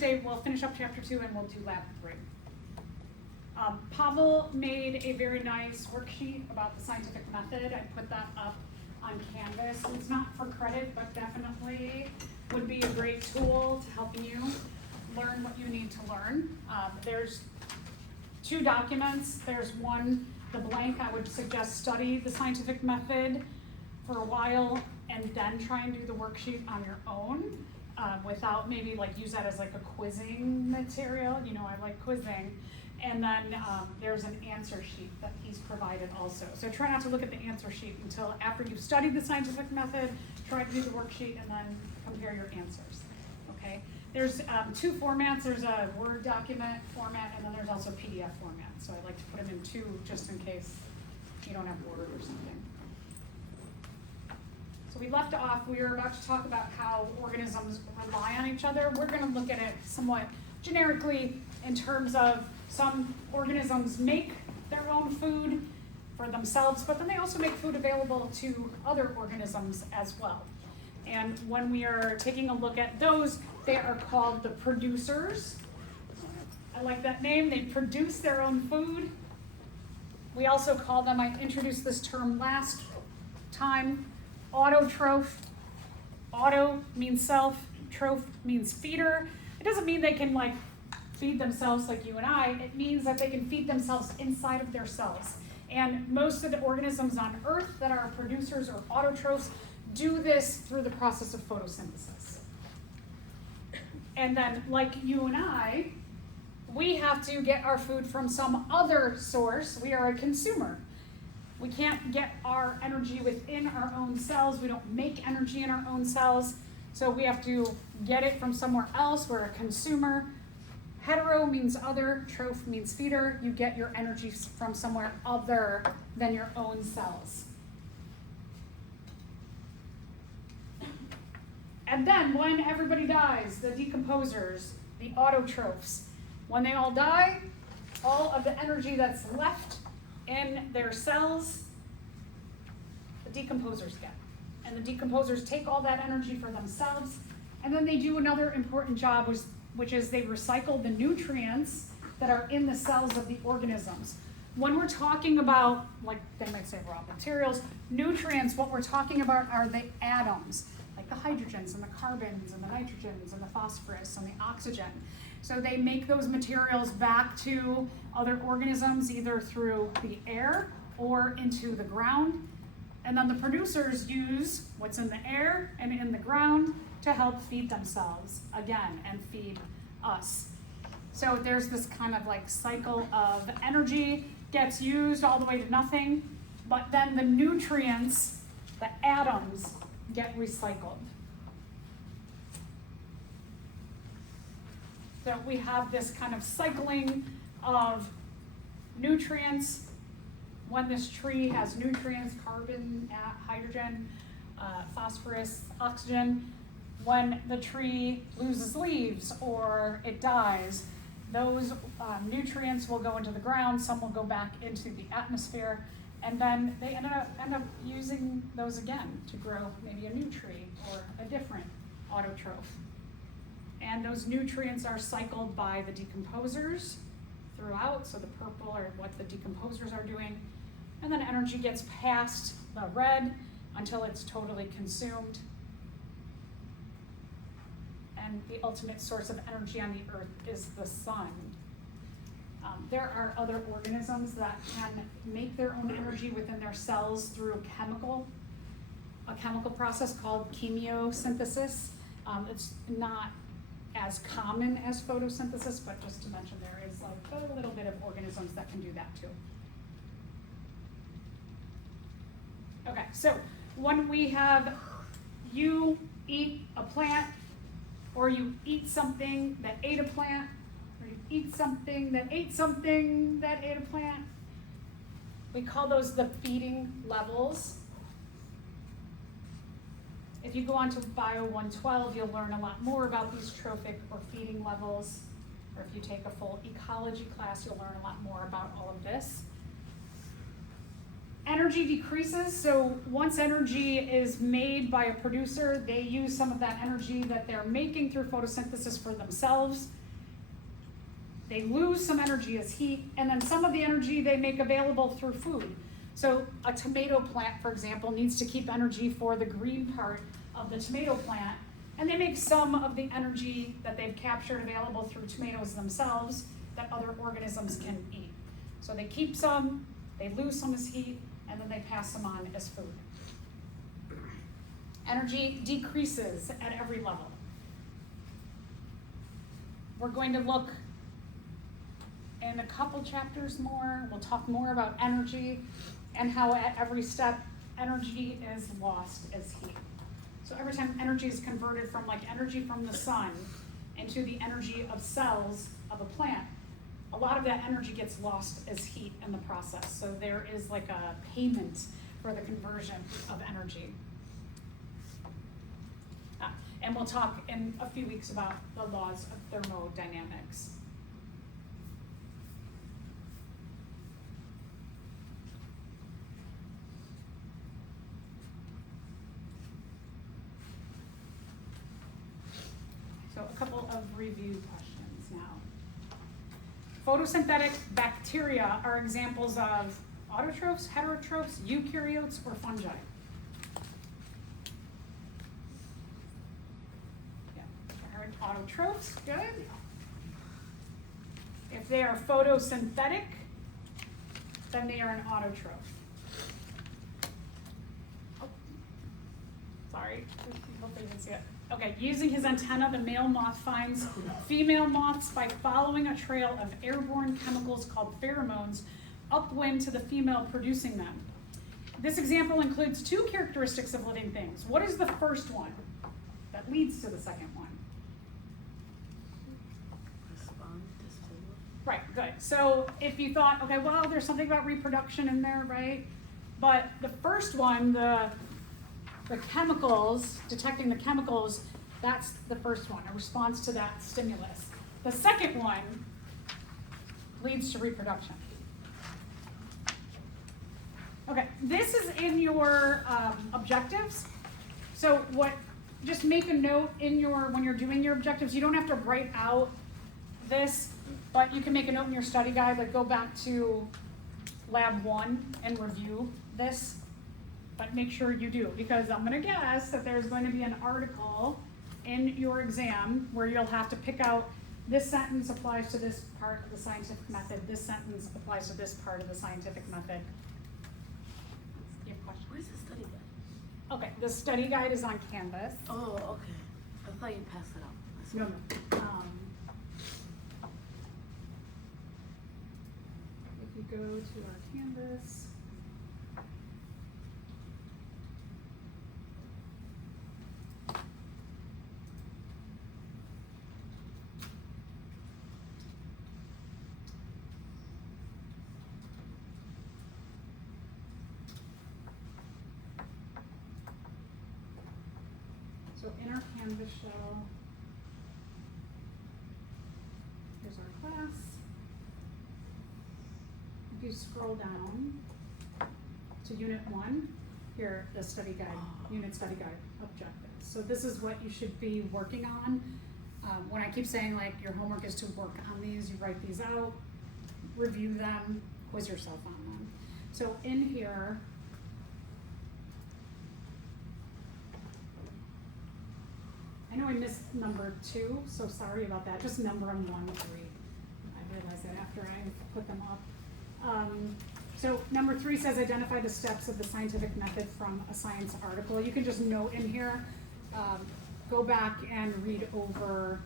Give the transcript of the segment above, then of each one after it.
Thursday, we'll finish up chapter 2 and we'll do lab 3. Pavel made a very nice worksheet about the scientific method. I put that up on Canvas. It's not for credit, but definitely would be a great tool to help you learn what you need to learn. There's 2 documents. There's one, the blank. I would suggest study the scientific method for a while and then try and do the worksheet on your own without maybe like use that as like a quizzing material. You know, I like quizzing. And then there's an answer sheet that he's provided also. So try not to look at the answer sheet until after you've studied the scientific method, try to do the worksheet, and then compare your answers, okay? There's 2 formats. There's a Word document format, and then there's also PDF format. So I like to put them in 2 just in case you don't have Word or something. So we left off, we were about to talk about how organisms rely on each other. We're gonna look at it somewhat generically in terms of some organisms make their own food for themselves, but then they also make food available to other organisms as well. And when we are taking a look at those, they are called the producers. I like that name. They produce their own food. We also call them, I introduced this term last time, autotroph. Auto means self, troph means feeder. It doesn't mean they can like feed themselves like you and I. It means that they can feed themselves inside of their cells. And most of the organisms on Earth that are producers or autotrophs do this through the process of photosynthesis. And then, like you and I, we have to get our food from some other source. We are a consumer. We can't get our energy within our own cells. We don't make energy in our own cells. So we have to get it from somewhere else. We're a consumer. Hetero means other, troph means feeder. You get your energy from somewhere other than your own cells. And then when everybody dies, the decomposers, the autotrophs, when they all die, all of the energy that's left in their cells, the decomposers get. And the decomposers take all that energy for themselves, and then they do another important job, which is they recycle the nutrients that are in the cells of the organisms. When we're talking about, like they might say raw materials, nutrients, what we're talking about are the atoms, like the hydrogens and the carbons and the nitrogens and the phosphorus and the oxygen. So they make those materials back to other organisms either through the air or into the ground. And then the producers use what's in the air and in the ground to help feed themselves again and feed us. So there's this kind of like cycle of energy gets used all the way to nothing, but then the nutrients, the atoms, get recycled. So we have this kind of cycling of nutrients. When this tree has nutrients, carbon, hydrogen, phosphorus, oxygen, when the tree loses leaves or it dies, those nutrients will go into the ground, some will go back into the atmosphere, and then they end up using those again to grow maybe a new tree or a different autotroph. And those nutrients are cycled by the decomposers throughout, so the purple are what the decomposers are doing, and then energy gets past the red until it's totally consumed. And the ultimate source of energy on the earth is the sun. There are other organisms that can make their own energy within their cells through a chemical process called chemiosynthesis. It's not as common as photosynthesis, but just to mention there is like a little bit of organisms that can do that too. Okay, so when we have you eat a plant, or you eat something that ate a plant, or you eat something that ate something that ate a plant, we call those the feeding levels. If you go on to Bio 112, you'll learn a lot more about these trophic or feeding levels. Or if you take a full ecology class, you'll learn a lot more about all of this. Energy decreases, so once energy is made by a producer, they use some of that energy that they're making through photosynthesis for themselves. They lose some energy as heat, and then some of the energy they make available through food. So a tomato plant, for example, needs to keep energy for the green part of the tomato plant, and they make some of the energy that they've captured available through tomatoes themselves that other organisms can eat. So they keep some, they lose some as heat, and then they pass them on as food. Energy decreases at every level. We're going to look in a couple chapters more, we'll talk more about energy and how at every step energy is lost as heat. So every time energy is converted from like energy from the sun into the energy of cells of a plant, a lot of that energy gets lost as heat in the process. So there is like a payment for the conversion of energy. And we'll talk in a few weeks about the laws of thermodynamics. So a couple of review questions now. Photosynthetic bacteria are examples of autotrophs, heterotrophs, eukaryotes, or fungi. Autotrophs, good. If they are photosynthetic, then they are an autotroph. Oh, sorry, hopefully you didn't see it. Okay, using his antenna, the male moth finds female moths by following a trail of airborne chemicals called pheromones upwind to the female producing them. This example includes two characteristics of living things. What is the first one that leads to the second one? Right, good. So if you thought, okay, well, there's something about reproduction in there, right? But the first one, the chemicals, detecting the chemicals, that's the first one, a response to that stimulus. The second one leads to reproduction. Okay, this is in your objectives. So just make a note when you're doing your objectives. You don't have to write out this, but you can make a note in your study guide, like go back to lab 1 and review this, but make sure you do, because I'm gonna guess that there's going to be an article in your exam where you'll have to pick out this sentence applies to this part of the scientific method, this sentence applies to this part of the scientific method. You have questions? Where's the study guide? Okay, the study guide is on Canvas. Oh, okay. I thought you passed it out. No. If you go to our Canvas, so in our Canvas shell, here's our class. If you scroll down to Unit 1, here, the study guide, Unit Study Guide objectives. So this is what you should be working on. When I keep saying like your homework is to work on these, you write these out, review them, quiz yourself on them. So in here, I know I missed number 2, so sorry about that. Just number them 1 to 3. I realized that after I put them up. So number 3 says identify the steps of the scientific method from a science article. You can just note in here, go back and read over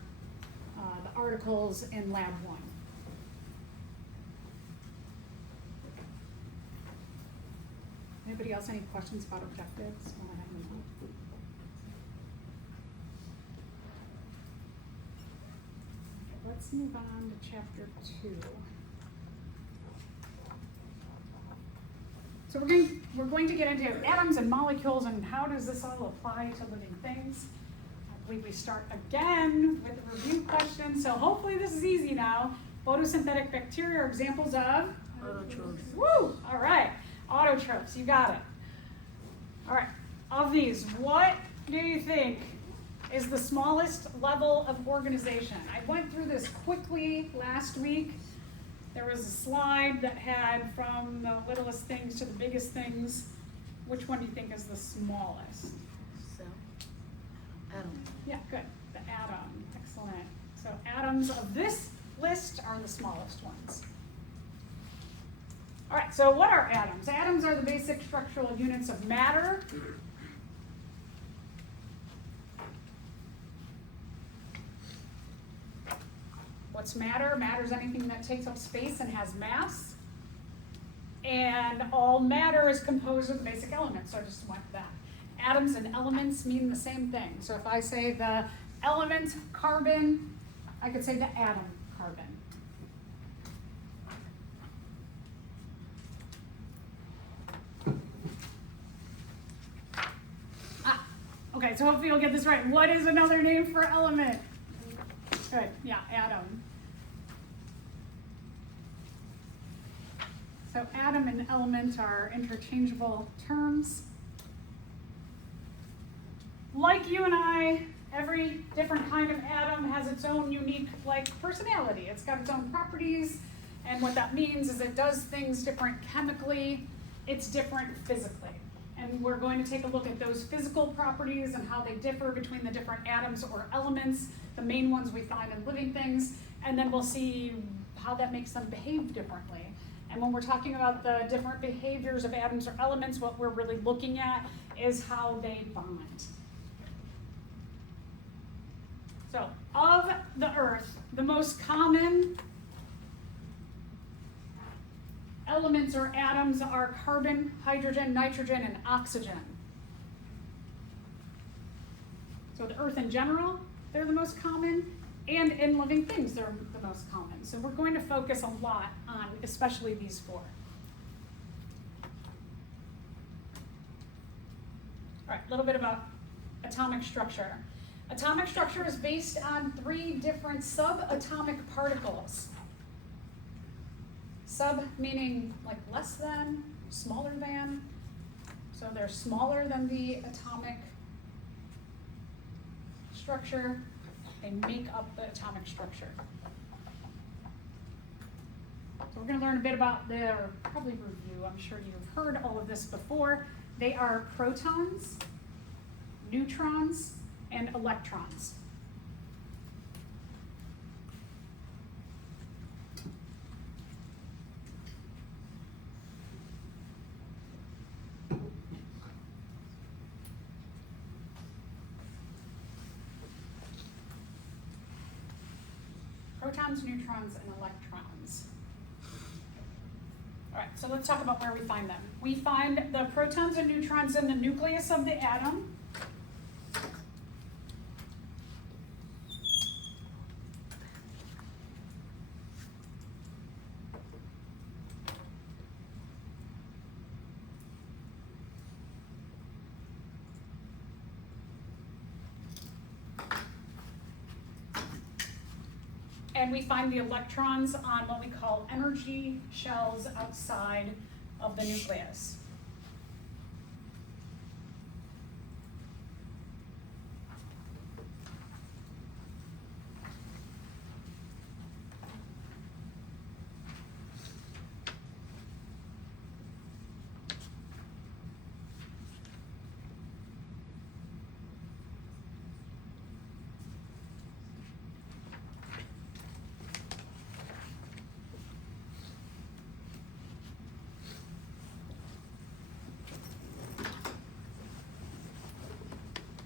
the articles in lab 1. Anybody else any questions about objectives? While I have them up? Let's move on to chapter 2. So we're going to get into atoms and molecules and how does this all apply to living things. I believe we start again with a review question. So hopefully this is easy now. Photosynthetic bacteria are examples of? Autotrophs. Woo! All right. Autotrophs, you got it. All right, of these, what do you think is the smallest level of organization? I went through this quickly last week. There was a slide that had from the littlest things to the biggest things. Which one do you think is the smallest? Cell. Atom. Yeah, good. The atom. Excellent. So atoms of this list are the smallest ones. All right, so what are atoms? Atoms are the basic structural units of matter. What's matter? Matter is anything that takes up space and has mass. And all matter is composed of the basic elements, so I just went that. Atoms and elements mean the same thing. So if I say the element carbon, I could say the atom carbon. Okay, so hopefully you'll get this right. What is another name for element? Good, yeah, atom. So atom and element are interchangeable terms. Like you and I, every different kind of atom has its own unique personality. It's got its own properties, and what that means is it does things different chemically, it's different physically. And we're going to take a look at those physical properties and how they differ between the different atoms or elements, the main ones we find in living things, and then we'll see how that makes them behave differently. And when we're talking about the different behaviors of atoms or elements, what we're really looking at is how they bond. So, of the Earth, the most common elements or atoms are carbon, hydrogen, nitrogen, and oxygen. So the Earth in general, they're the most common, and in living things, they're the most common. So we're going to focus a lot on especially these four. All right, a little bit about atomic structure. Atomic structure is based on 3 different subatomic particles. Sub meaning like less than, smaller than. So they're smaller than the atomic structure. They make up the atomic structure. So we're going to learn a bit about their, probably review. I'm sure you've heard all of this before. They are protons, neutrons, and electrons. Protons, neutrons, and electrons. All right, so let's talk about where we find them. We find the protons and neutrons in the nucleus of the atom. And we find the electrons on what we call energy shells outside of the nucleus.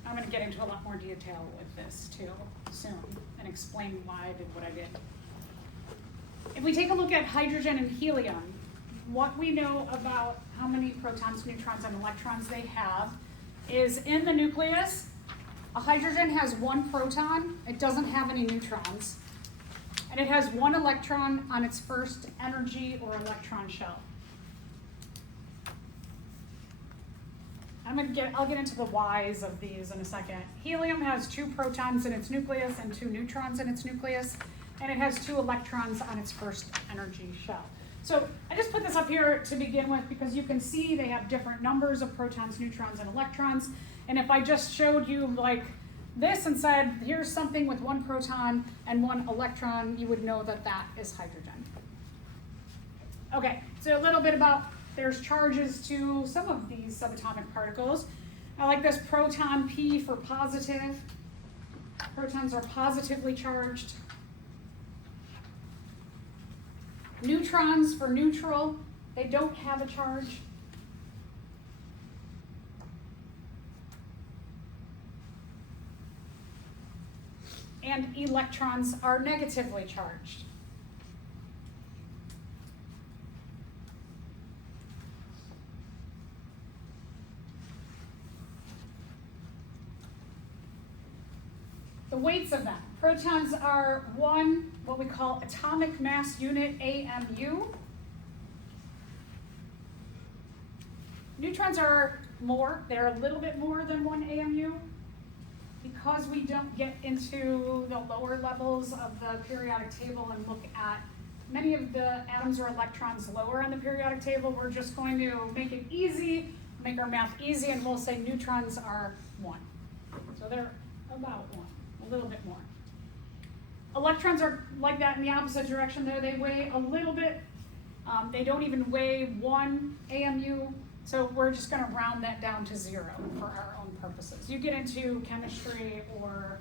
I'm going to get into a lot more detail with this too soon and explain why I did what I did. If we take a look at hydrogen and helium, what we know about how many protons, neutrons, and electrons they have is in the nucleus, a hydrogen has 1 proton, it doesn't have any neutrons, and it has 1 electron on its first energy or electron shell. I'll get into the whys of these in a second. Helium has 2 protons in its nucleus and 2 neutrons in its nucleus, and it has 2 electrons on its first energy shell. So I just put this up here to begin with because you can see they have different numbers of protons, neutrons, and electrons. And if I just showed you like this and said, here's something with one proton and one electron, you would know that that is hydrogen. Okay, so a little bit about, there's charges to some of these subatomic particles. I like this proton P for positive. Protons are positively charged. Neutrons for neutral, they don't have a charge. And electrons are negatively charged. The weights of them. Protons are one, what we call atomic mass unit, AMU. Neutrons are more, they're a little bit more than one AMU. Because we don't get into the lower levels of the periodic table and look at many of the atoms or electrons lower on the periodic table, we're just going to make it easy, make our math easy, and we'll say neutrons are 1. So they're about 1, a little bit more. Electrons are like that in the opposite direction there. They weigh a little bit. They don't even weigh 1 AMU. So we're just going to round that down to 0 for our own purposes. You get into chemistry or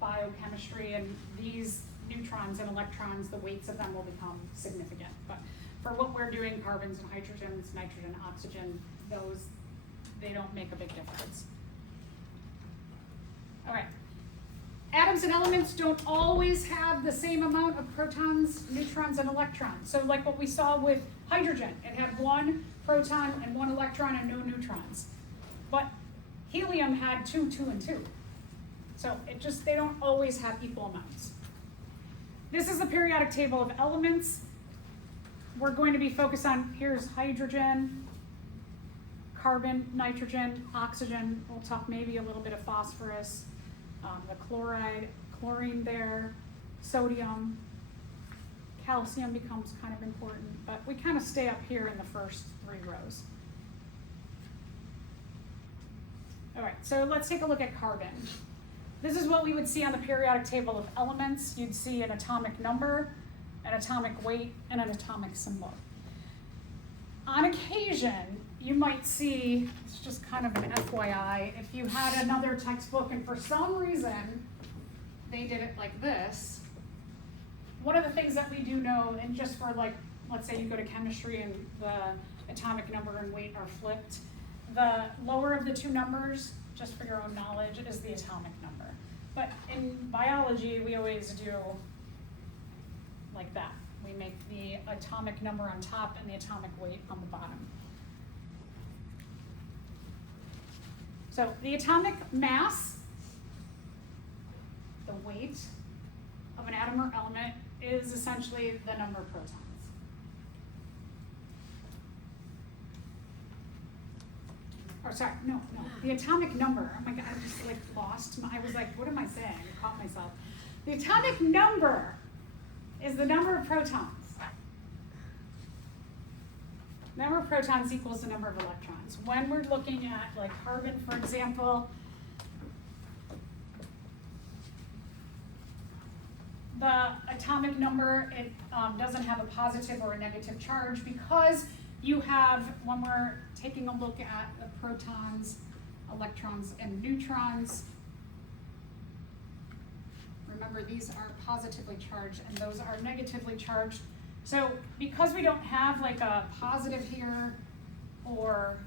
biochemistry, and these neutrons and electrons, the weights of them will become significant. But for what we're doing, carbons and hydrogens, nitrogen, oxygen, those, they don't make a big difference. All right. Atoms and elements don't always have the same amount of protons, neutrons, and electrons. So like what we saw with hydrogen, it had 1 proton and 1 electron and no neutrons. But helium had 2, 2, and 2. So it just, they don't always have equal amounts. This is the periodic table of elements. We're going to be focused on, here's hydrogen, carbon, nitrogen, oxygen. We'll talk maybe a little bit of phosphorus, the chlorine there, sodium, calcium becomes kind of important, but we kind of stay up here in the first 3 rows. All right, so let's take a look at carbon. This is what we would see on the periodic table of elements. You'd see an atomic number, an atomic weight, and an atomic symbol. On occasion, you might see, it's just kind of an FYI, if you had another textbook and for some reason they did it like this, one of the things that we do know, and just for like, let's say you go to chemistry and the atomic number and weight are flipped, the lower of the 2 numbers, just for your own knowledge, is the atomic number. But in biology, we always do like that. We make the atomic number on top and the atomic weight on the bottom. So the atomic mass, the weight of an atom or element, is essentially the number of protons. Or sorry, no. The atomic number, oh my God, I just like lost. I was like, what am I saying? I caught myself. The atomic number is the number of protons. Number of protons equals the number of electrons. When we're looking at like carbon, for example, the atomic number, it doesn't have a positive or a negative charge because you have, when we're taking a look at the protons, electrons, and neutrons, remember these are positively charged and those are negatively charged. So because we don't have like a positive here or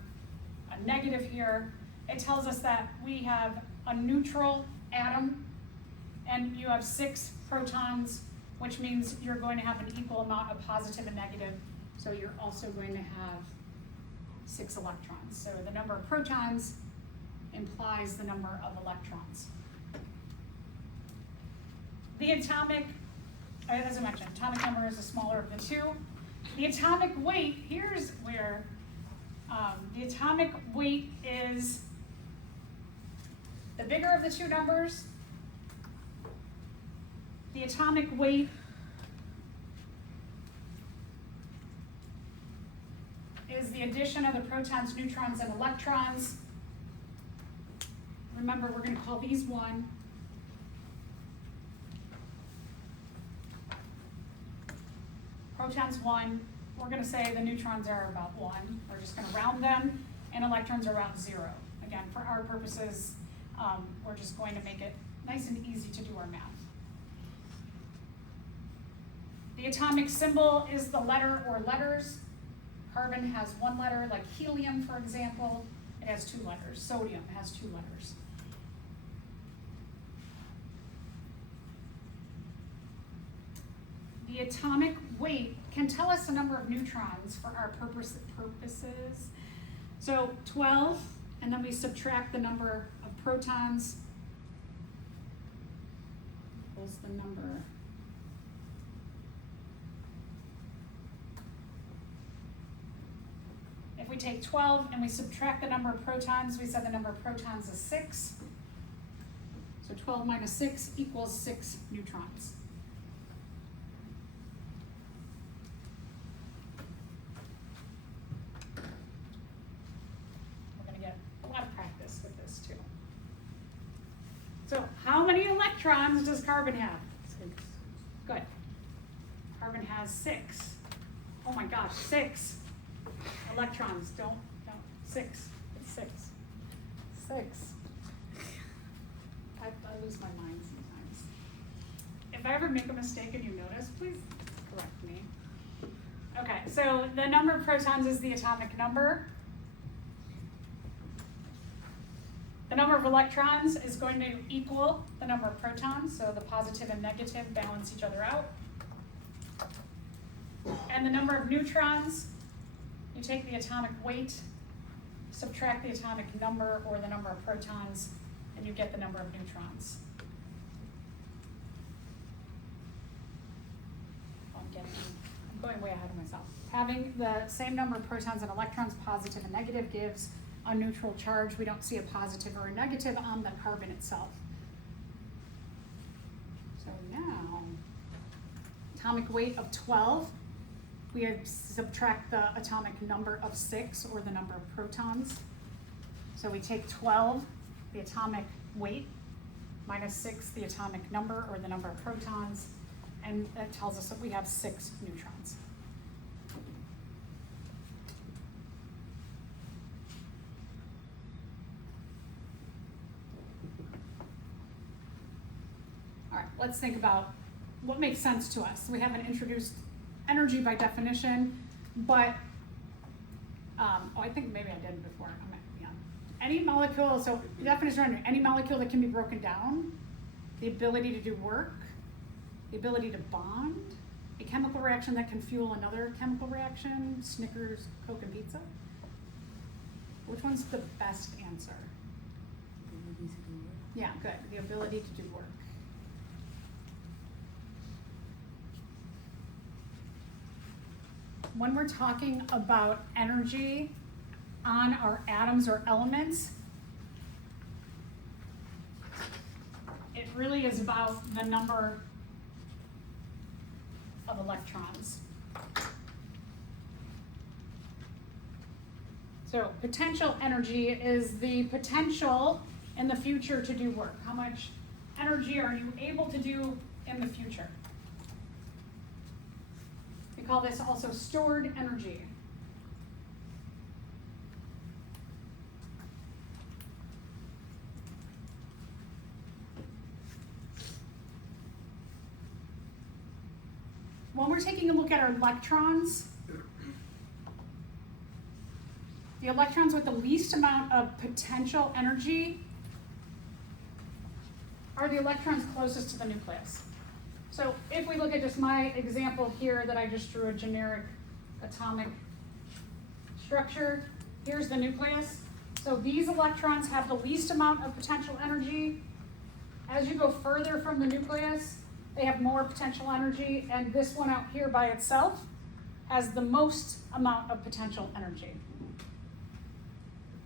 a negative here, it tells us that we have a neutral atom and you have 6 protons, which means you're going to have an equal amount of positive and negative. So you're also going to have 6 electrons. So the number of protons implies the number of electrons. The atomic, as I mentioned, atomic number is the smaller of the 2. The atomic weight, here's where the atomic weight is the bigger of the 2 numbers. The atomic weight is the addition of the protons, neutrons, and electrons. Remember, we're going to call these 1. Protons 1. We're going to say the neutrons are about 1. We're just going to round them, and electrons are around 0. Again, for our purposes, we're just going to make it nice and easy to do our math. The atomic symbol is the letter or letters. Carbon has 1 letter, like helium, for example. It has 2 letters. Sodium has 2 letters. The atomic weight can tell us the number of neutrons for our purposes. So 12, and then we subtract the number of protons. Equals the number. If we take 12 and we subtract the number of protons, we said the number of protons is 6. So 12 minus 6 equals 6 neutrons. We're going to get a lot of practice with this too. So how many electrons does carbon have? 6. Good. Carbon has 6. Oh my gosh, 6. Electrons, don't, 6, it's 6. 6. I lose my mind sometimes. If I ever make a mistake and you notice, please correct me. Okay, so the number of protons is the atomic number. The number of electrons is going to equal the number of protons, so the positive and negative balance each other out. And the number of neutrons, you take the atomic weight, subtract the atomic number or the number of protons, and you get the number of neutrons. I'm going way ahead of myself. Having the same number of protons and electrons, positive and negative, gives a neutral charge. We don't see a positive or a negative on the carbon itself. So now, atomic weight of 12. We subtract the atomic number of 6, or the number of protons. So we take 12, the atomic weight, minus 6, the atomic number, or the number of protons, and that tells us that we have 6 neutrons. All right, let's think about what makes sense to us. We haven't introduced energy by definition, but I think maybe I did before. Yeah. Any molecule, so the definition of any molecule that can be broken down, the ability to do work, the ability to bond, a chemical reaction that can fuel another chemical reaction, Snickers, Coke, and pizza. Which one's the best answer? Yeah, good. The ability to do work. When we're talking about energy on our atoms or elements, it really is about the number of electrons. So potential energy is the potential in the future to do work. How much energy are you able to do in the future? We call this also stored energy. When we're taking a look at our electrons, the electrons with the least amount of potential energy are the electrons closest to the nucleus. So if we look at just my example here that I just drew a generic atomic structure, here's the nucleus. So these electrons have the least amount of potential energy. As you go further from the nucleus, they have more potential energy, and this one out here by itself has the most amount of potential energy.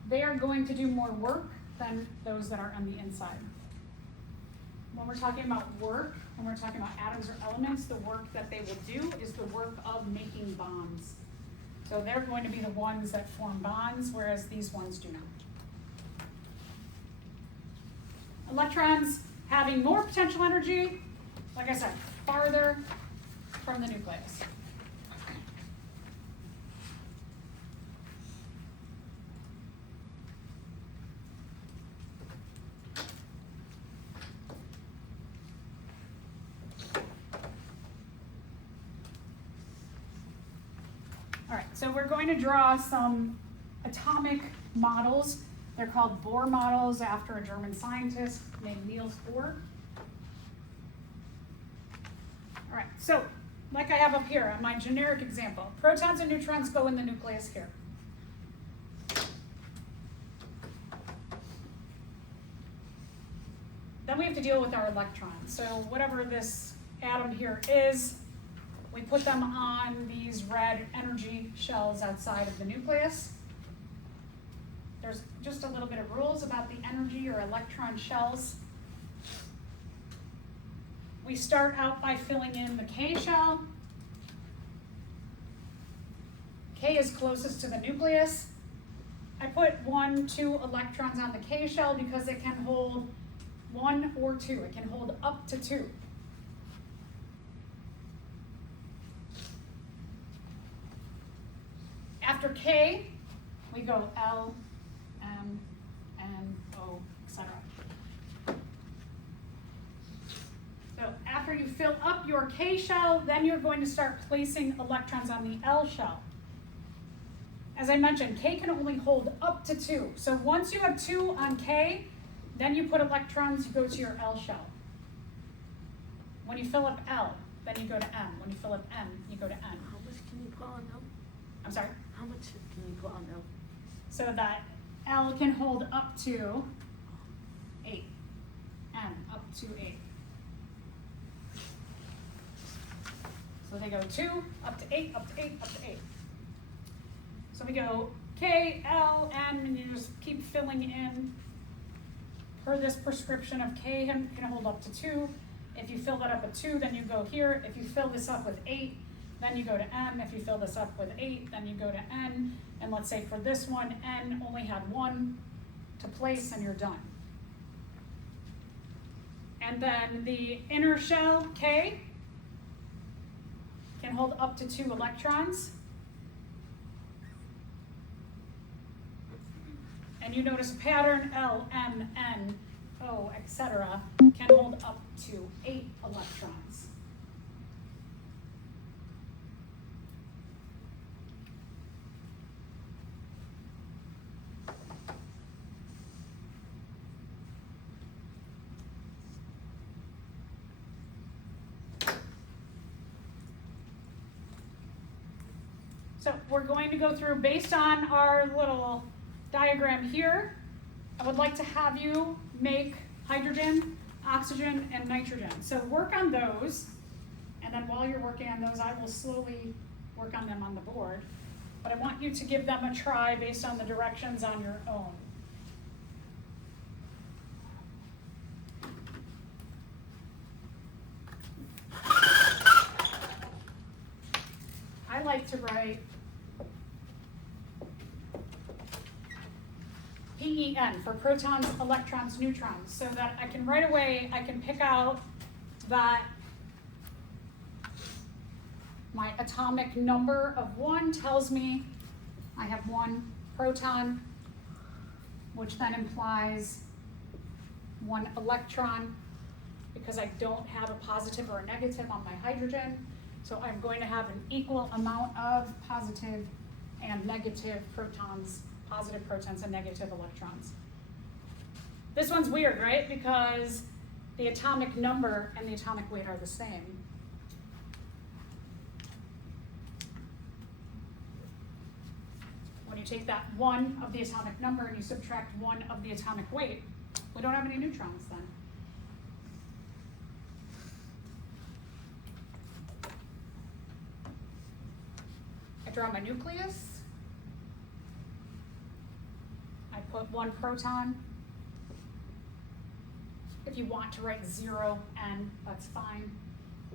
They are going to do more work than those that are on the inside. When we're talking about work, when we're talking about atoms or elements, the work that they will do is the work of making bonds. So they're going to be the ones that form bonds, whereas these ones do not. Electrons having more potential energy, like I said, farther from the nucleus. All right, so we're going to draw some atomic models. They're called Bohr models after a German scientist named Niels Bohr. All right, so like I have up here on my generic example, protons and neutrons go in the nucleus here. Then we have to deal with our electrons. So whatever this atom here is, we put them on these red energy shells outside of the nucleus. There's just a little bit of rules about the energy or electron shells. We start out by filling in the K shell. K is closest to the nucleus. I put 1, 2 electrons on the K shell because it can hold 1 or 2. It can hold up to 2. After K, we go L, M, N, O, etc. So after you fill up your K shell, then you're going to start placing electrons on the L shell. As I mentioned, K can only hold up to 2. So once you have 2 on K, then you put electrons, you go to your L shell. When you fill up L, then you go to M. When you fill up M, you go to N. How much can you put on L? I'm sorry? How much can you put on L? So that L can hold up to 8. M up to 8. So they go 2, up to 8, up to 8, up to 8. So we go K, L, M, and you just keep filling in per this prescription of K can hold up to 2. If you fill that up with 2, then you go here. If you fill this up with 8, then you go to M. If you fill this up with 8, then you go to N. And let's say for this one, N only had 1 to place and you're done. And then the inner shell, K, can hold up to 2 electrons. And you notice a pattern, L, M, N, O, etc., can hold up to 8 electrons. So we're going to go through, based on our little diagram here, I would like to have you make hydrogen, oxygen, and nitrogen. So work on those, and then while you're working on those, I will slowly work on them on the board. But I want you to give them a try based on the directions on your own. I like to write PEN for protons, electrons, neutrons, so that I can right away, I can pick out that my atomic number of 1 tells me I have 1 proton, which then implies 1 electron, because I don't have a positive or a negative on my hydrogen. So I'm going to have an equal amount of positive and negative protons, positive protons and negative electrons. This one's weird, right? Because the atomic number and the atomic weight are the same. When you take that 1 of the atomic number and you subtract 1 of the atomic weight, we don't have any neutrons then. I draw my nucleus. I put 1 proton. If you want to write 0 N, that's fine.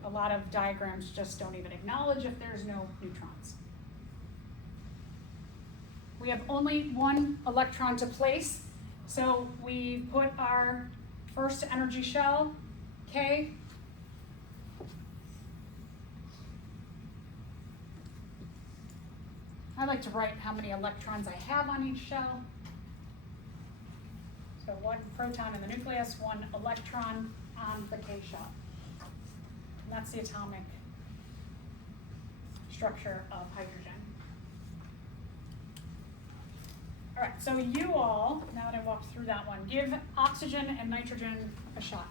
A lot of diagrams just don't even acknowledge if there's no neutrons. We have only one electron to place, so we put our first energy shell, K. I like to write how many electrons I have on each shell. So one proton in the nucleus, one electron on the K shell. And that's the atomic structure of hydrogen. All right, so you all, now that I walked through that one, give oxygen and nitrogen a shot.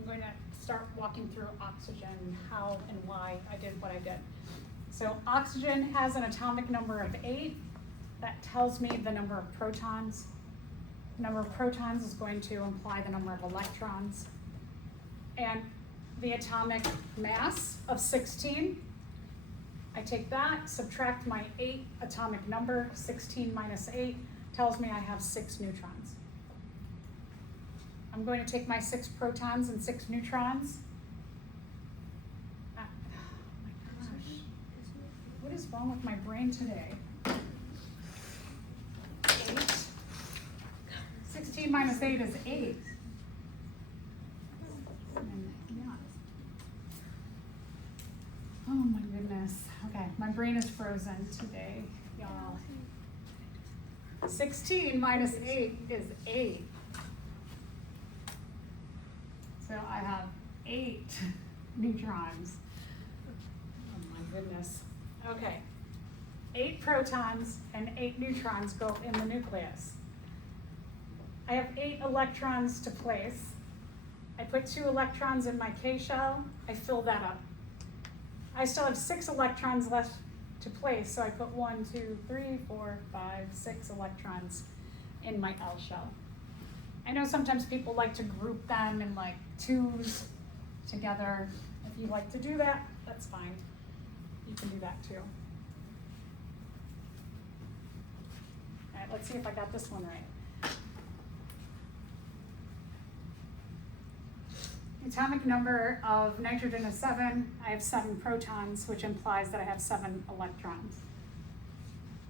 I'm going to start walking through oxygen, how and why I did what I did. So oxygen has an atomic number of 8. That tells me the number of protons. The number of protons is going to imply the number of electrons. And the atomic mass of 16, I take that, subtract my 8 atomic number, 16 minus 8, tells me I have 6 neutrons. I'm going to take my 6 protons and 6 neutrons. Oh my gosh, what is wrong with my brain today? 8. 16 minus 8 is 8. And, yeah. Oh my goodness. Okay, my brain is frozen today, y'all. 16 minus 8 is 8. So I have 8 neutrons. Oh my goodness. Okay. 8 protons and 8 neutrons go in the nucleus. I have 8 electrons to place. I put 2 electrons in my K shell, I fill that up. I still have 6 electrons left to place, so I put 1, 2, 3, 4, 5, 6 electrons in my L shell. I know sometimes people like to group them in like 2s together. If you like to do that, that's fine. You can do that too. All right, let's see if I got this one right. Atomic number of nitrogen is 7. I have 7 protons, which implies that I have 7 electrons.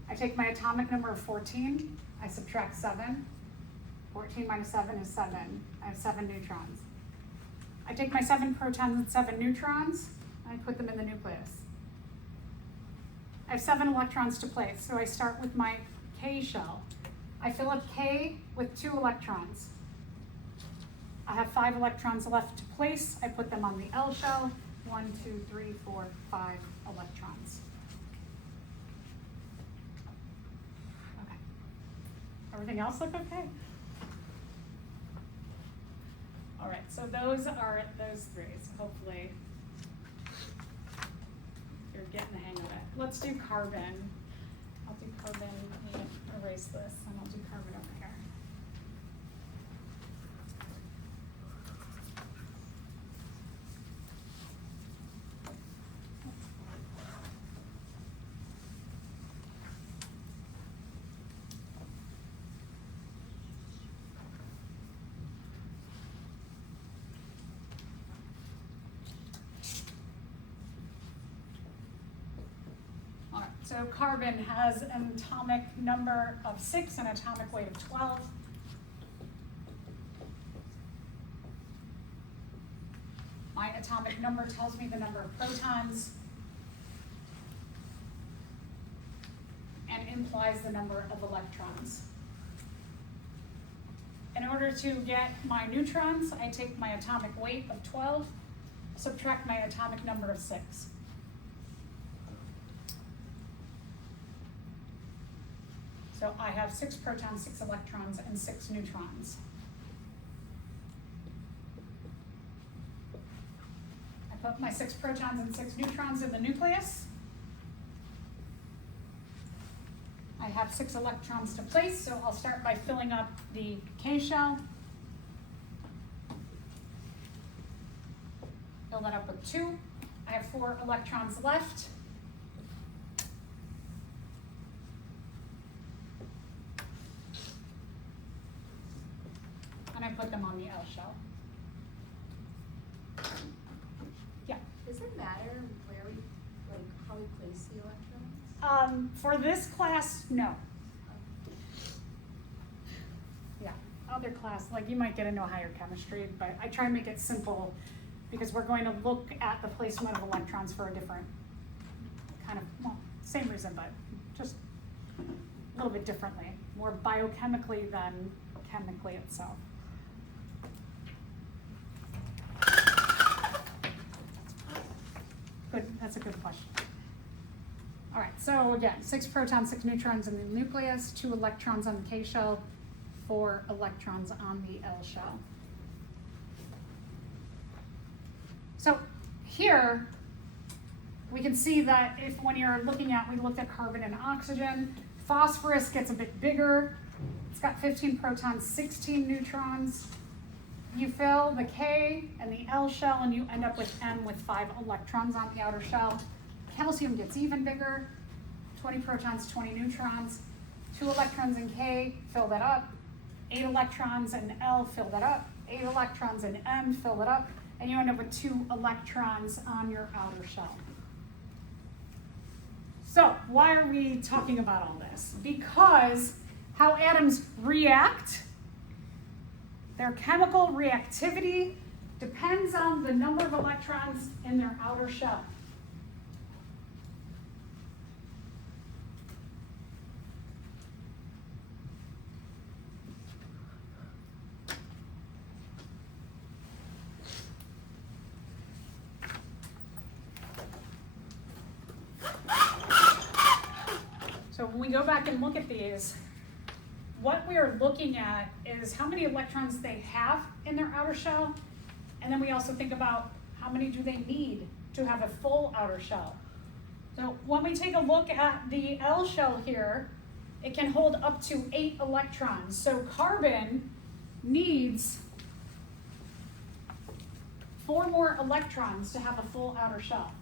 I take my atomic number of 14, I subtract 7. 14 minus 7 is 7. I have 7 neutrons. I take my 7 protons and 7 neutrons, and I put them in the nucleus. I have 7 electrons to place, so I start with my K shell. I fill up K with 2 electrons. I have 5 electrons left to place. I put them on the L shell. 1, 2, 3, 4, 5 electrons. Okay. Everything else look okay? All right, so those are those 3. So hopefully you're getting the hang of it. Let's do carbon. I'll do carbon. Let me erase this, and I'll do carbon over here. So carbon has an atomic number of 6 and atomic weight of 12. My atomic number tells me the number of protons and implies the number of electrons. In order to get my neutrons, I take my atomic weight of 12, subtract my atomic number of 6. So I have 6 protons, 6 electrons, and 6 neutrons. I put my 6 protons and 6 neutrons in the nucleus. I have 6 electrons to place, so I'll start by filling up the K shell. Fill that up with 2. I have 4 electrons left. And I put them on the L shell. Yeah. Does it matter where we, like, how we place the electrons? For this class, no. Yeah, other class, like you might get into higher chemistry, but I try and make it simple because we're going to look at the placement of electrons for a different kind of, well, same reason, but just a little bit differently, more biochemically than chemically itself. Good, that's a good question. All right, so again, 6 protons, 6 neutrons in the nucleus, 2 electrons on the K shell, 4 electrons on the L shell. So here, we can see that if when you're looking at, we looked at carbon and oxygen, phosphorus gets a bit bigger. It's got 15 protons, 16 neutrons. You fill the K and the L shell and you end up with N with 5 electrons on the outer shell. Calcium gets even bigger, 20 protons, 20 neutrons. 2 electrons in K, fill that up. 8 electrons in L, fill that up. 8 electrons in M, fill it up. And you end up with 2 electrons on your outer shell. So why are we talking about all this? Because how atoms react, their chemical reactivity depends on the number of electrons in their outer shell. So when we go back and look at these, what we are looking at is how many electrons they have in their outer shell, and then we also think about how many do they need to have a full outer shell. So when we take a look at the L shell here, it can hold up to 8 electrons. So carbon needs 4 more electrons to have a full outer shell.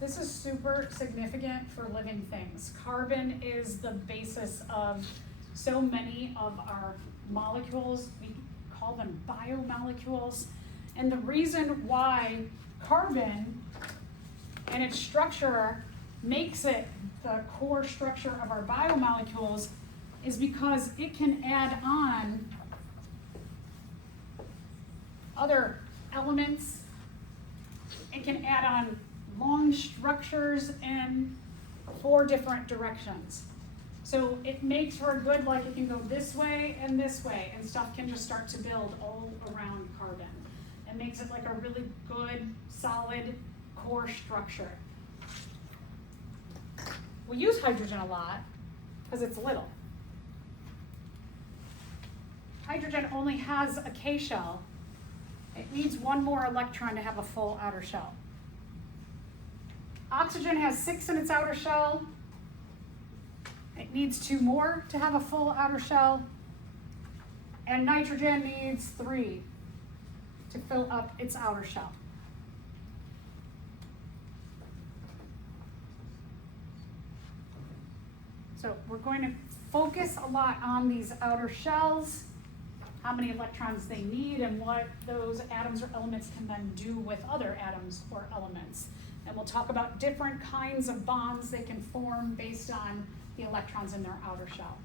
This is super significant for living things. Carbon is the basis of so many of our molecules. We call them biomolecules. And the reason why carbon and its structure makes it the core structure of our biomolecules is because it can add on other elements. It can add on long structures in 4 different directions. So it makes for a good, like it can go this way, and stuff can just start to build all around carbon. It makes it like a really good, solid core structure. We use hydrogen a lot because it's little. Hydrogen only has a K shell. It needs 1 more electron to have a full outer shell. Oxygen has 6 in its outer shell. It needs 2 more to have a full outer shell. And nitrogen needs 3 to fill up its outer shell. So we're going to focus a lot on these outer shells, how many electrons they need, and what those atoms or elements can then do with other atoms or elements. And we'll talk about different kinds of bonds they can form based on the electrons in their outer shell.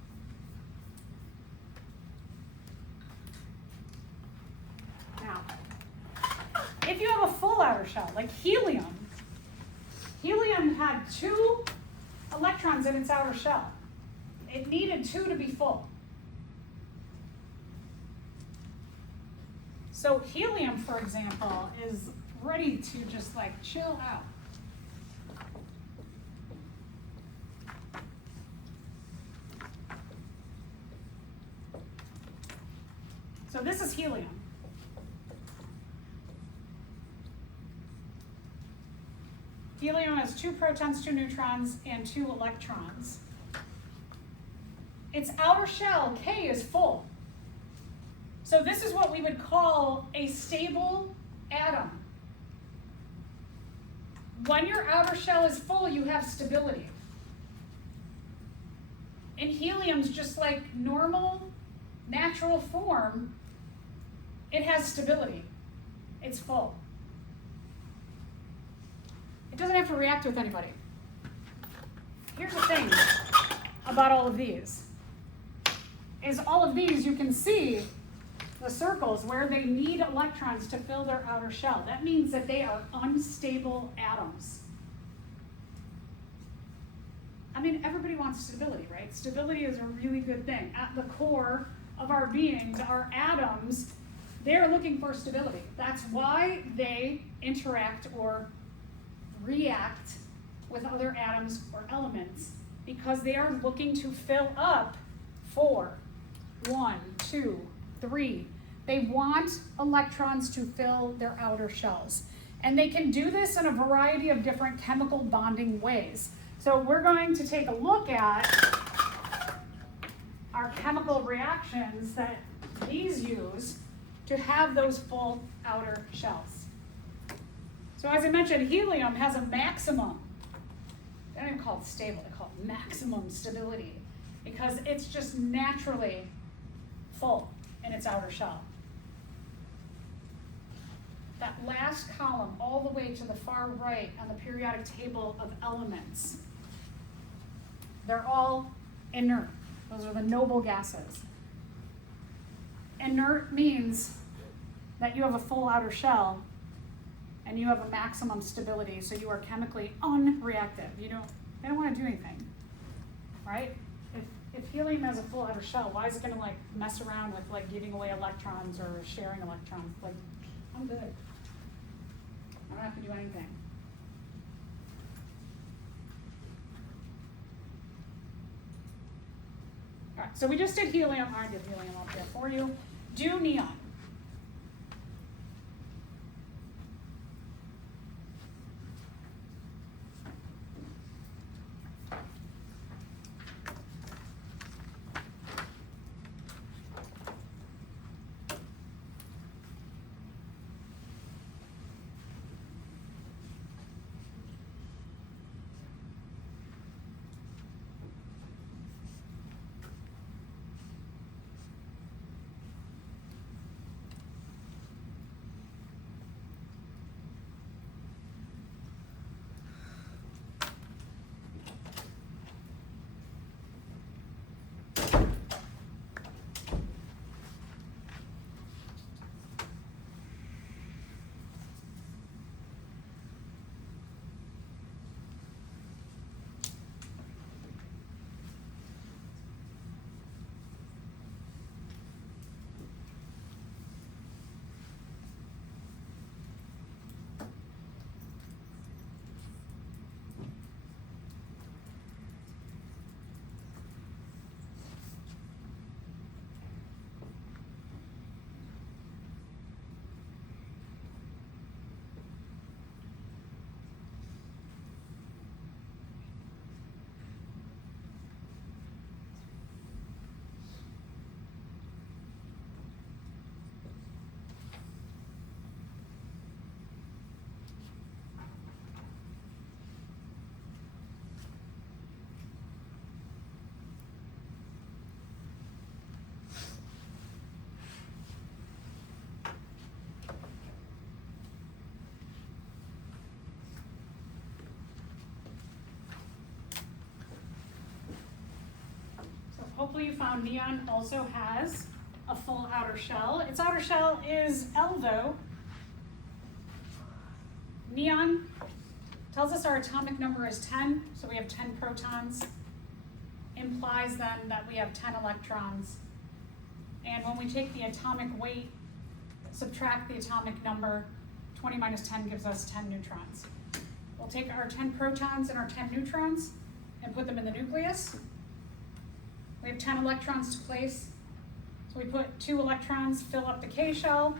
Now, if you have a full outer shell, like helium had 2 electrons in its outer shell. It needed 2 to be full. So helium, for example, is ready to just like chill out. So this is helium. Helium has 2 protons, 2 neutrons, and 2 electrons. Its outer shell, K, is full. So this is what we would call a stable atom. When your outer shell is full, you have stability. And helium's just like normal, natural form. It has stability. It's full. It doesn't have to react with anybody. Here's the thing about all of these, is all of these, you can see the circles where they need electrons to fill their outer shell. That means that they are unstable atoms. I mean, everybody wants stability, right? Stability is a really good thing. At the core of our beings, our atoms, they're looking for stability. That's why they interact or react with other atoms or elements, because they are looking to fill up 4, 1, 2, 3. They want electrons to fill their outer shells. And they can do this in a variety of different chemical bonding ways. So we're going to take a look at our chemical reactions that these use to have those full outer shells. So as I mentioned, helium has a maximum, they don't even call it stable, they call it maximum stability, because it's just naturally full in its outer shell. That last column, all the way to the far right on the periodic table of elements, they're all inert. Those are the noble gases. Inert means that you have a full outer shell and you have a maximum stability, so you are chemically unreactive. They don't want to do anything, right? If helium has a full outer shell, why is it going to like mess around with like giving away electrons or sharing electrons? Like, I'm good. I don't have to do anything. All right, so we just did helium. I did helium up there for you. Do neon. Hopefully you found neon also has a full outer shell. Its outer shell is aldo. Neon tells us our atomic number is 10, so we have 10 protons. Implies then that we have 10 electrons. And when we take the atomic weight, subtract the atomic number, 20 minus 10 gives us 10 neutrons. We'll take our 10 protons and our 10 neutrons and put them in the nucleus. We have 10 electrons to place, so we put 2 electrons, fill up the K shell.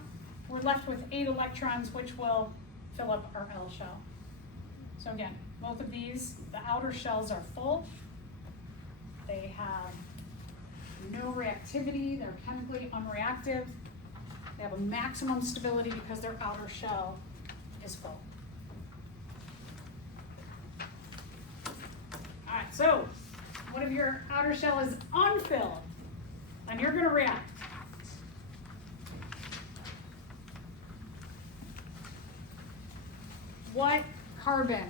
We're left with 8 electrons, which will fill up our L shell. So again, both of these, the outer shells are full. They have no reactivity, they're chemically unreactive. They have a maximum stability because their outer shell is full. All right, so what if your outer shell is unfilled? And you're gonna react. What carbon,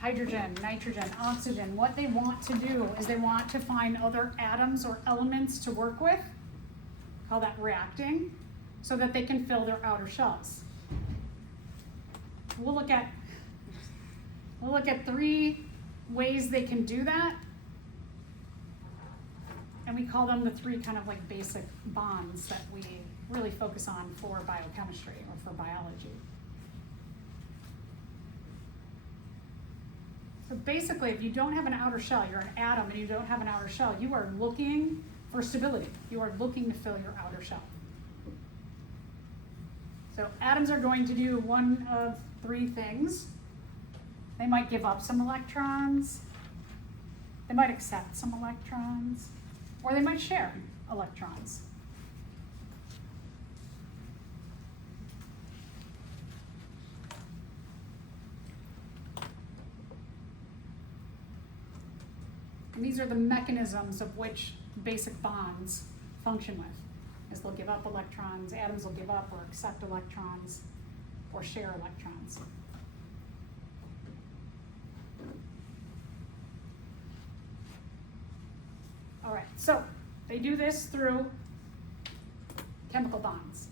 hydrogen, nitrogen, oxygen, what they want to do is they want to find other atoms or elements to work with, call that reacting, so that they can fill their outer shells. We'll look at 3 ways they can do that. And we call them the 3 kind of like basic bonds that we really focus on for biochemistry or for biology. So basically, if you don't have an outer shell, you're an atom and you don't have an outer shell, you are looking for stability. You are looking to fill your outer shell. So atoms are going to do one of 3 things. They might give up some electrons, they might accept some electrons, or they might share electrons. And these are the mechanisms of which basic bonds function with. Is they'll give up electrons, atoms will give up or accept electrons, or share electrons. All right, so they do this through chemical bonds.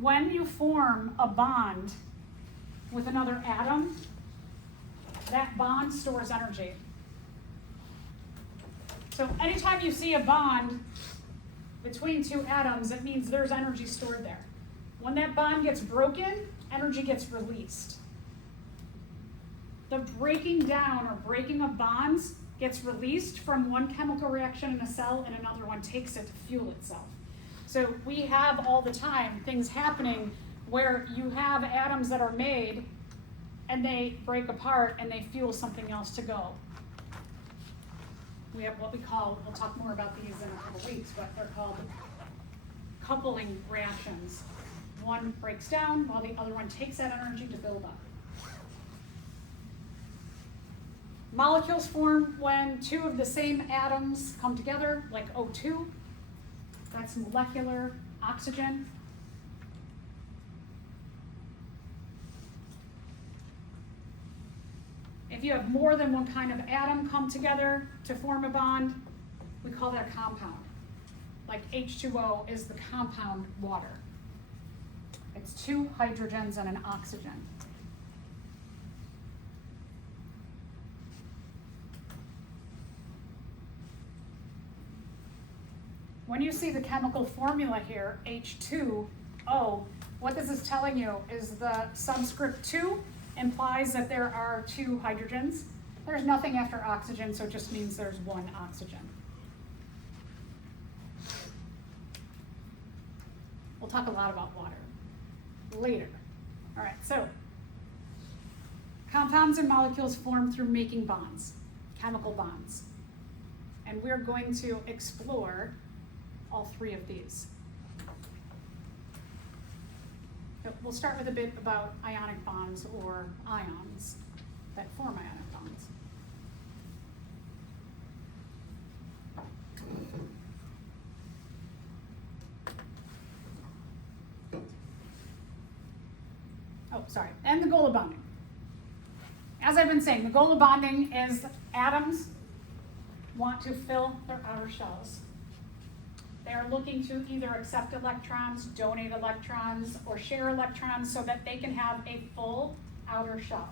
When you form a bond with another atom, that bond stores energy. So anytime you see a bond between 2 atoms, it means there's energy stored there. When that bond gets broken, energy gets released. The breaking down or breaking of bonds gets released from one chemical reaction in a cell and another one takes it to fuel itself. So we have all the time things happening where you have atoms that are made and they break apart and they fuel something else to go. We have what we call, we'll talk more about these in a couple weeks, but they're called coupling reactions. One breaks down while the other one takes that energy to build up. Molecules form when two of the same atoms come together, like O2. That's molecular oxygen. If you have more than one kind of atom come together to form a bond, we call that a compound. Like H2O is the compound water. It's two hydrogens and an oxygen. When you see the chemical formula here, H2O, what this is telling you is the subscript 2 implies that there are two hydrogens. There's nothing after oxygen, so it just means there's one oxygen. We'll talk a lot about water later. All right, so compounds and molecules form through making bonds, chemical bonds. And we're going to explore all three of these. We'll start with a bit about ionic bonds or ions that form ionic bonds. Oh, sorry, and the goal of bonding. As I've been saying, the goal of bonding is atoms want to fill their outer shells. They are looking to either accept electrons, donate electrons, or share electrons so that they can have a full outer shell.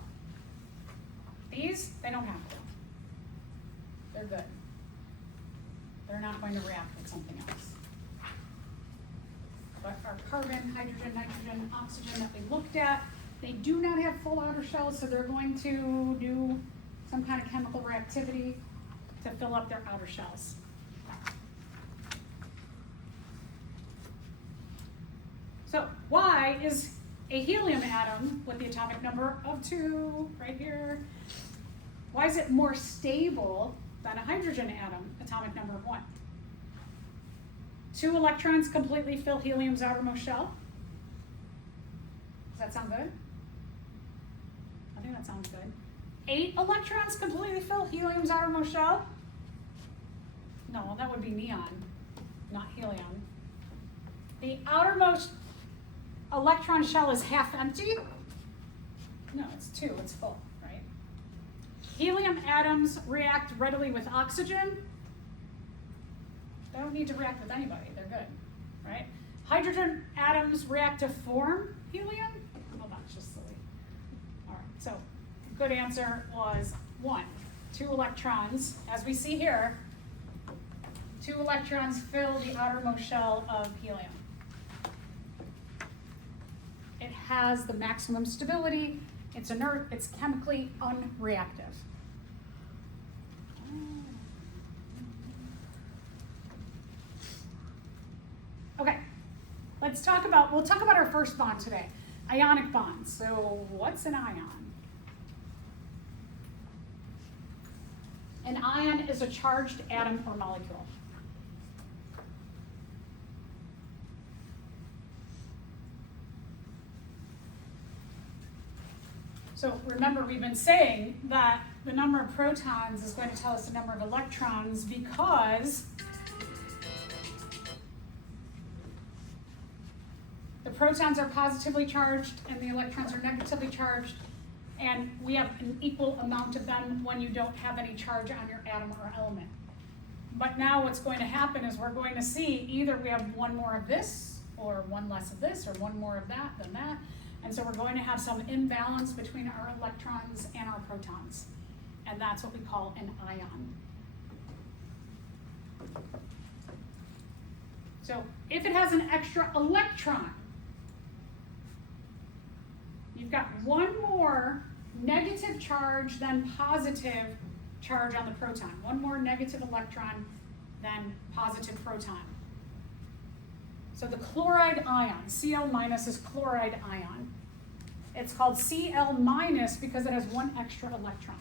These, they don't have to. They're good. They're not going to react with something else. But our carbon, hydrogen, nitrogen, oxygen that we looked at, they do not have full outer shells, so they're going to do some kind of chemical reactivity to fill up their outer shells. So why is a helium atom with the atomic number of 2 right here, why is it more stable than a hydrogen atom, atomic number of 1? 2 electrons completely fill helium's outermost shell. Does that sound good? I think that sounds good. 8 electrons completely fill helium's outermost shell? No, that would be neon, not helium. The outermost electron shell is half empty? No, it's 2, it's full, right? Helium atoms react readily with oxygen. They don't need to react with anybody, they're good, right? Hydrogen atoms react to form helium? Well, that's just silly. All right, so the good answer was 1. 2 electrons, as we see here, 2 electrons fill the outermost shell of helium. It has the maximum stability, it's inert, it's chemically unreactive. Okay, we'll talk about our first bond today, ionic bonds. So what's an ion? An ion is a charged atom or molecule. So remember, we've been saying that the number of protons is going to tell us the number of electrons because the protons are positively charged and the electrons are negatively charged, and we have an equal amount of them when you don't have any charge on your atom or element. But now what's going to happen is we're going to see either we have one more of this, or one less of this, or one more of that than that. And so we're going to have some imbalance between our electrons and our protons. And that's what we call an ion. So if it has an extra electron, you've got one more negative charge than positive charge on the proton, one more negative electron than positive proton. So the chloride ion, Cl minus is chloride ion. It's called Cl minus because it has one extra electron.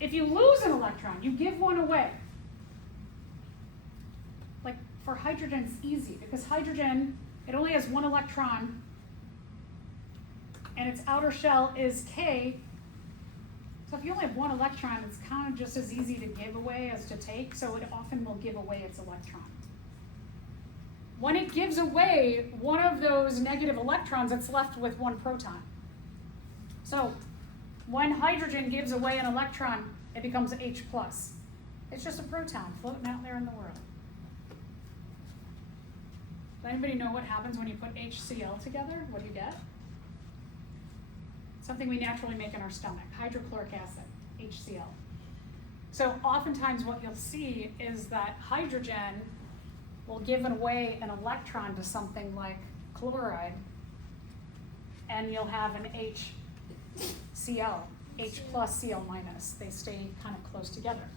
If you lose an electron, you give one away. Like for hydrogen, it's easy because hydrogen, it only has one electron and its outer shell is K. So if you only have one electron, it's kind of just as easy to give away as to take, so it often will give away its electron. When it gives away one of those negative electrons, it's left with one proton. So when hydrogen gives away an electron, it becomes H+. It's just a proton floating out there in the world. Does anybody know what happens when you put HCl together? What do you get? Something we naturally make in our stomach, hydrochloric acid, HCl. So oftentimes what you'll see is that hydrogen will give away an electron to something like chloride, and you'll have an HCl, H plus Cl minus. They stay kind of close together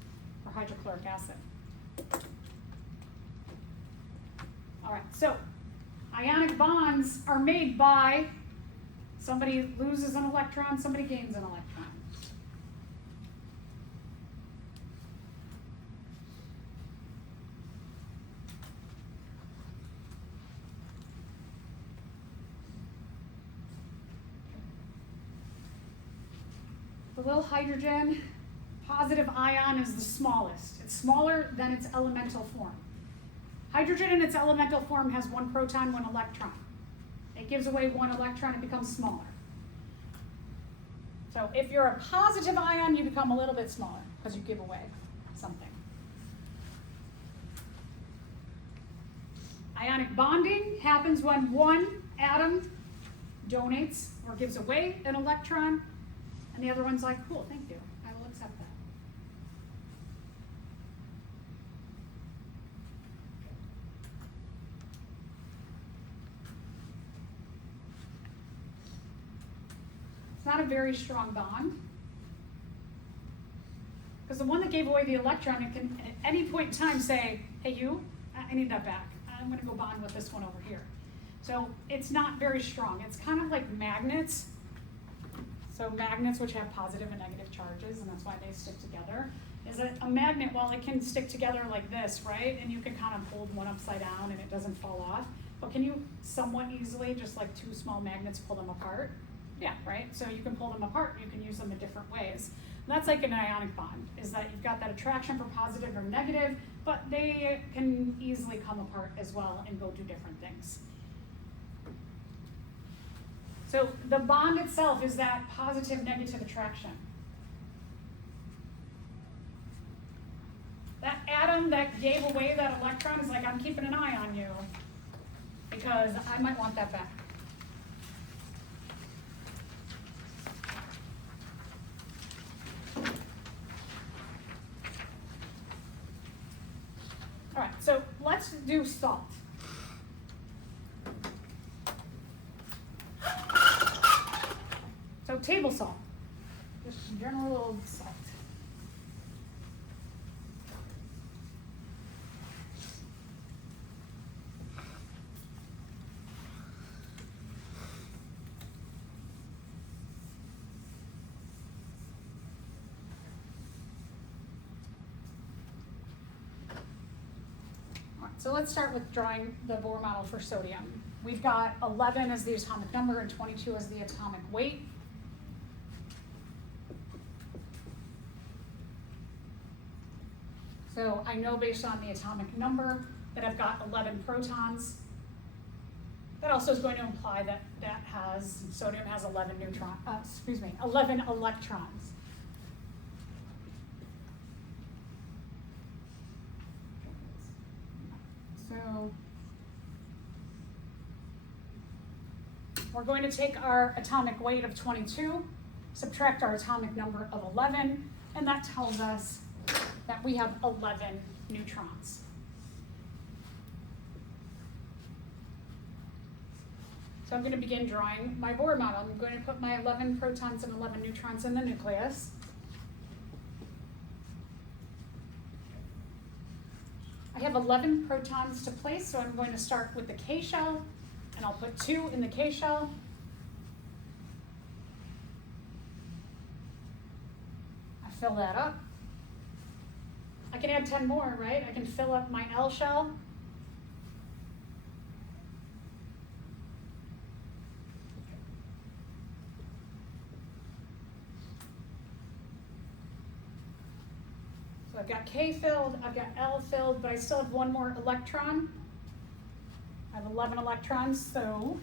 for hydrochloric acid. All right, so ionic bonds are made by somebody loses an electron, somebody gains an electron. The little hydrogen positive ion is the smallest. It's smaller than its elemental form. Hydrogen in its elemental form has one proton, one electron. It gives away one electron, it becomes smaller. So if you're a positive ion, you become a little bit smaller because you give away something. Ionic bonding happens when one atom donates or gives away an electron, and the other one's like, cool, thank you, I will accept that. It's not a very strong bond, because the one that gave away the electron, it can at any point in time say, hey you, I need that back. I'm gonna go bond with this one over here. So it's not very strong. It's kind of like magnets. So magnets, which have positive and negative charges, and that's why they stick together, is that a magnet, while it can stick together like this, right? And you can kind of hold one upside down and it doesn't fall off. But can you somewhat easily, just like two small magnets, pull them apart? Yeah, right? So you can pull them apart, you can use them in different ways. And that's like an ionic bond, is that you've got that attraction for positive or negative, but they can easily come apart as well and go do different things. So the bond itself is that positive-negative attraction. That atom that gave away that electron is like, I'm keeping an eye on you because I might want that back. All right, so let's do salt. So table salt, just general salt. So let's start with drawing the Bohr model for sodium. We've got 11 as the atomic number and 22 as the atomic weight. So I know based on the atomic number that I've got 11 protons. That also is going to imply that sodium has 11 electrons. So we're going to take our atomic weight of 22, subtract our atomic number of 11, and that tells us that we have 11 neutrons. So So I'm going to begin drawing my Bohr model. I'm going to put my 11 protons and 11 neutrons in the nucleus. I have 11 protons to place, so I'm going to start with the K shell, and I'll put 2 in the K shell. I fill that up. I can add 10 more, right? I can fill up my L shell. So I've got K filled, I've got L filled, but I still have one more electron. I have 11 electrons, so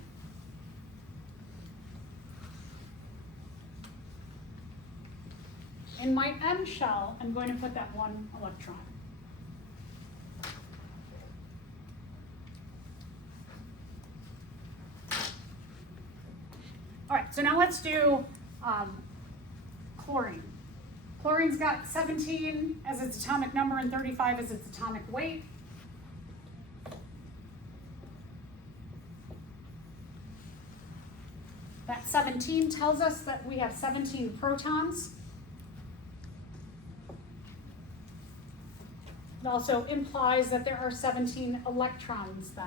in my M shell, I'm going to put that one electron. All right, so now let's do chlorine. Chlorine's got 17 as its atomic number and 35 as its atomic weight. That 17 tells us that we have 17 protons. It also implies that there are 17 electrons then.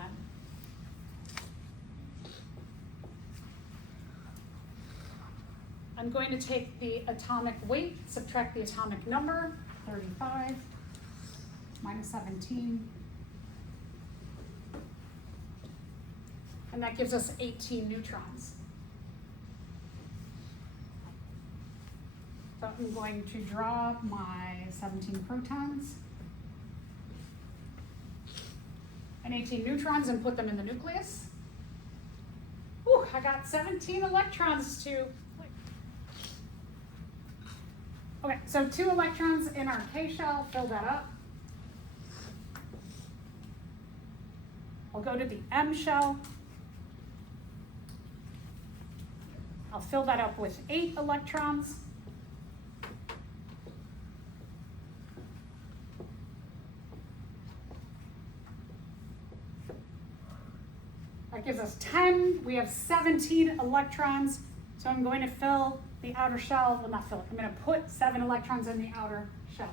I'm going to take the atomic weight, subtract the atomic number, 35 minus 17. And that gives us 18 neutrons. So I'm going to draw my 17 protons and 18 neutrons and put them in the nucleus. Whew, I got 17 electrons to. Okay, so 2 electrons in our K shell, fill that up. I'll go to the M shell. I'll fill that up with 8 electrons. That gives us 10. We have 17 electrons. So I'm going to fill the outer shell, well not fill it, I'm going to put 7 electrons in the outer shell.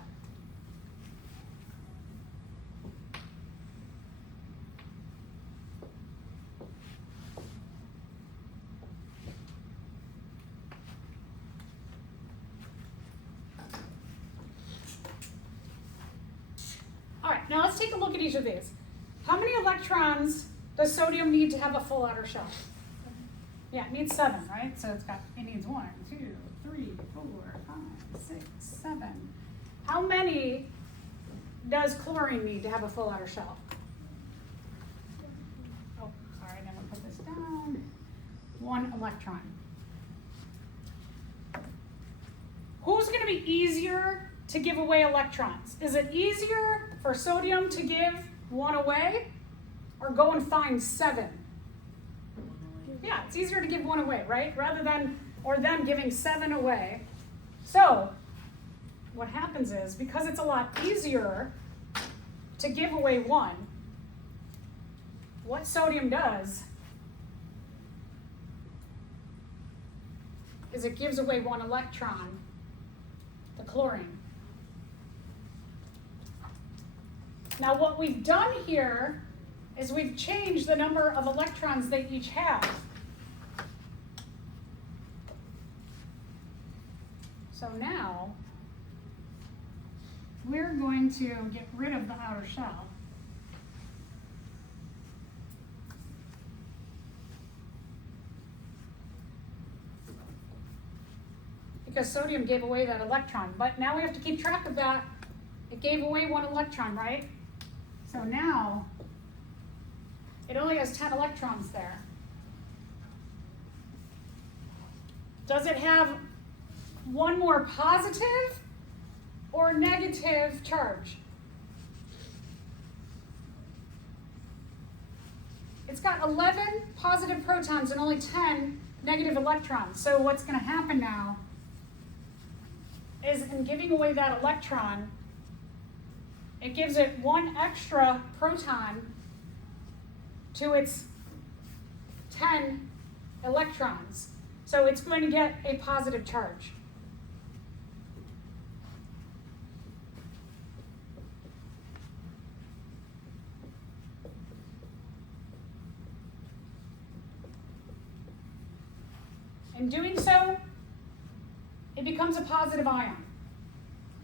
All right, now let's take a look at each of these. How many electrons does sodium need to have a full outer shell? Yeah, it needs 7, right? So it needs 1, 2, 3, 4, 5, 6, 7. How many does chlorine need to have a full outer shell? Oh, sorry, I never put this down. 1 electron. Who's going to be easier to give away electrons? Is it easier for sodium to give 1 away or go and find 7? Yeah, it's easier to give 1 away, right? Rather than, or them giving 7 away. So, what happens is, because it's a lot easier to give away 1, what sodium does is it gives away 1 electron, the chlorine. Now what we've done here is we've changed the number of electrons they each have. So now, we're going to get rid of the outer shell. Because sodium gave away that electron, but now we have to keep track of that. It gave away 1 electron, right? So now, it only has 10 electrons there. Does it have 1 more positive or negative charge? It's got 11 positive protons and only 10 negative electrons. So what's going to happen now is in giving away that electron, it gives it 1 extra proton to its 10 electrons. So it's going to get a positive charge. In doing so, it becomes a positive ion.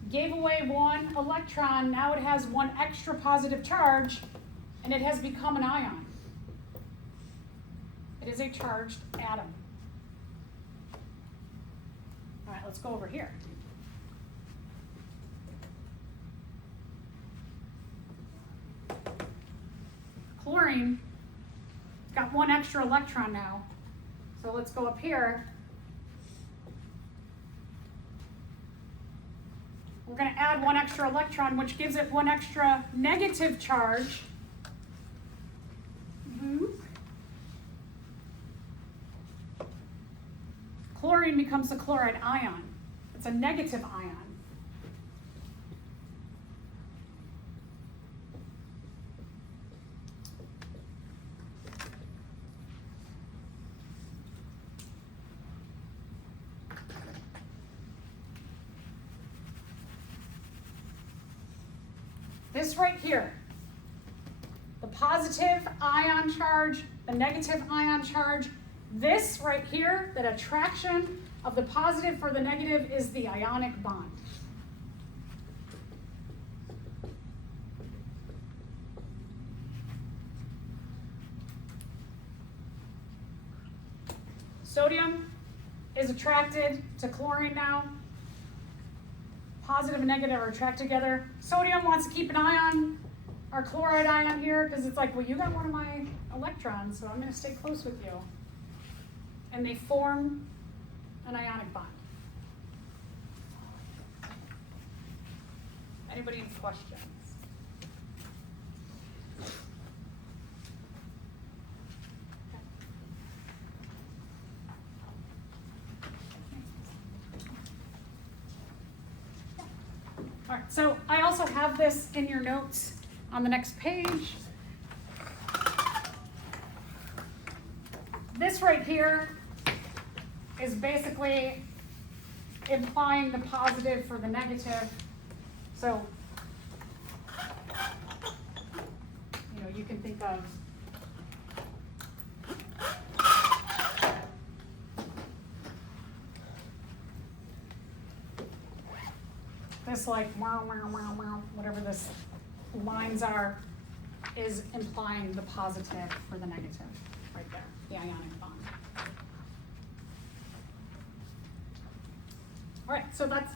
Gave away one electron, now it has one extra positive charge, and it has become an ion. It is a charged atom. All right, let's go over here. Chlorine got one extra electron now. So let's go up here. We're going to add one extra electron, which gives it one extra negative charge. Chlorine becomes a chloride ion. It's a negative ion. This right here, the positive ion charge, the negative ion charge, this right here, that attraction of the positive for the negative is the ionic bond. Sodium is attracted to chlorine now. Positive and negative are attracted together. Sodium wants to keep an ion, our chloride ion here, because it's like, well, you got one of my electrons, so I'm going to stay close with you. And they form an ionic bond. Anybody have questions? All right, so I also have this in your notes on the next page. This right here is basically implying the positive for the negative. So, you know, you can think of this like wow, wow, wow, wow, whatever this lines are, is implying the positive for the negative right there, the ionic bond. All right, so that's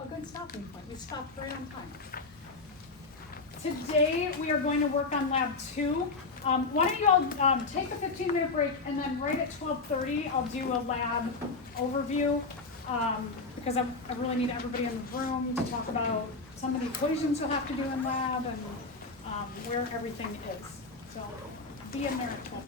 a good stopping point. We stopped right on time. Today we are going to work on lab 2. Why don't you all take a 15-minute break, and then right at 12:30 I'll do a lab overview, because I really need everybody in the room to talk about some of the equations you'll have to do in lab and where everything is. So be in there at 12:30.